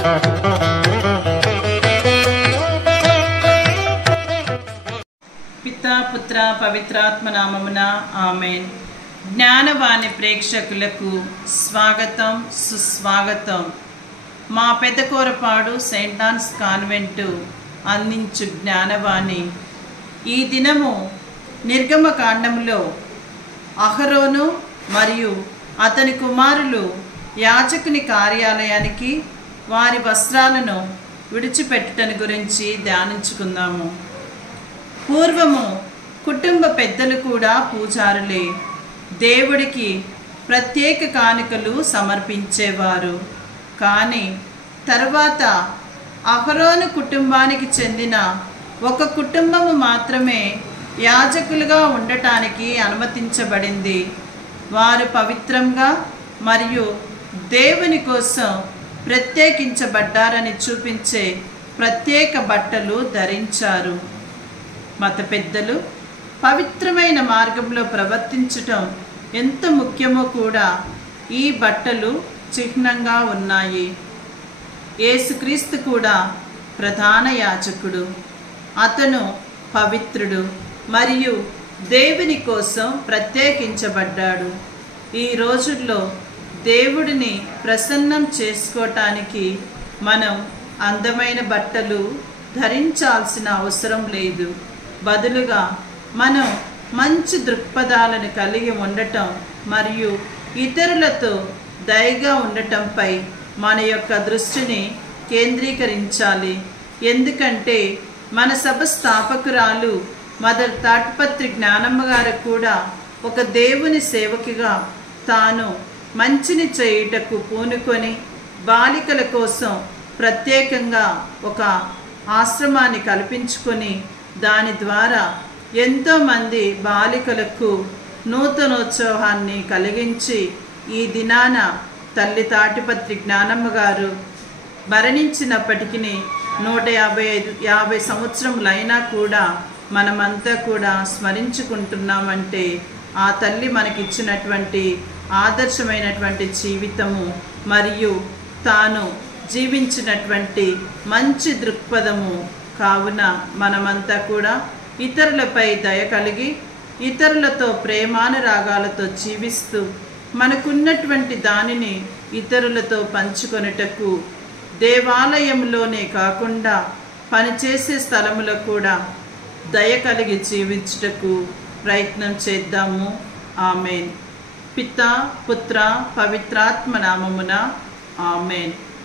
పితా పుత్ర పవిత్రాత్మ నామమున ఆమేన్. జ్ఞానవాణి ప్రేక్షకులకు స్వాగతం, సుస్వాగతం. మా పెద్దకోరపాడు సెయింట్ ఆన్స్ కాన్వెంటు అందించు జ్ఞానవాణి. ఈ దినము నిర్గమకాండములో అహరోను మరియు అతని కుమారులు యాజకుని కార్యాలయానికి వారి వస్త్రాలను విడిచిపెట్టడం గురించి ధ్యానించుకుందాము. పూర్వము కుటుంబ పెద్దలు కూడా పూజారులే. దేవుడికి ప్రత్యేక కానుకలు సమర్పించేవారు. కానీ తర్వాత అహరోను కుటుంబానికి చెందిన ఒక కుటుంబము మాత్రమే యాజకులుగా ఉండటానికి అనుమతించబడింది. వారు పవిత్రంగా మరియు దేవుని కోసం ప్రత్యేకించబడ్డారని చూపించే ప్రత్యేక బట్టలు ధరించారు. మత పెద్దలు పవిత్రమైన మార్గంలో ప్రవర్తించటం ఎంత ముఖ్యమో కూడా ఈ బట్టలు చిహ్నంగా ఉన్నాయి. యేసుక్రీస్తు కూడా ప్రధాన యాజకుడు. అతను పవిత్రుడు మరియు దేవుని కోసం ప్రత్యేకించబడ్డాడు. ఈ రోజుల్లో దేవుడిని ప్రసన్నం చేసుకోవటానికి మనం అందమైన బట్టలు ధరించాల్సిన అవసరం లేదు. బదులుగా మనం మంచి దృక్పథాలను కలిగి ఉండటం మరియు ఇతరులతో దయగా ఉండటంపై మన యొక్క దృష్టిని కేంద్రీకరించాలి. ఎందుకంటే మన సభ స్థాపకురాలు మదర్ తాటిపత్రి జ్ఞానమ్మ గారు కూడా ఒక దేవుని సేవకిగా తాను మంచిని చేయుటకు పూనుకొని బాలికల కోసం ప్రత్యేకంగా ఒక ఆశ్రమాన్ని కల్పించుకొని దాని ద్వారా ఎంతోమంది బాలికలకు నూతనోత్సవాన్ని కలిగించి ఈ దినాన తల్లి తాటిపత్రి జ్ఞానమ్మ గారు మరణించినప్పటికీ 150 సంవత్సరములైనా కూడా మనమంతా కూడా స్మరించుకుంటున్నామంటే ఆ తల్లి మనకిచ్చినటువంటి ఆదర్శమైనటువంటి జీవితము మరియు తాను జీవించినటువంటి మంచి దృక్పథము. కావున మనమంతా కూడా ఇతరులపై దయ కలిగి ఇతరులతో ప్రేమానురాగాలతో జీవిస్తూ మనకున్నటువంటి దానిని ఇతరులతో పంచుకొనుటకు దేవాలయంలోనే కాకుండా పనిచేసే స్థలములో కూడా దయ కలిగి జీవించుటకు ప్రయత్నం చేద్దాము. ఆమేన్. పితా పుత్ర పవిత్రాత్మ నామమున ఆమేన్.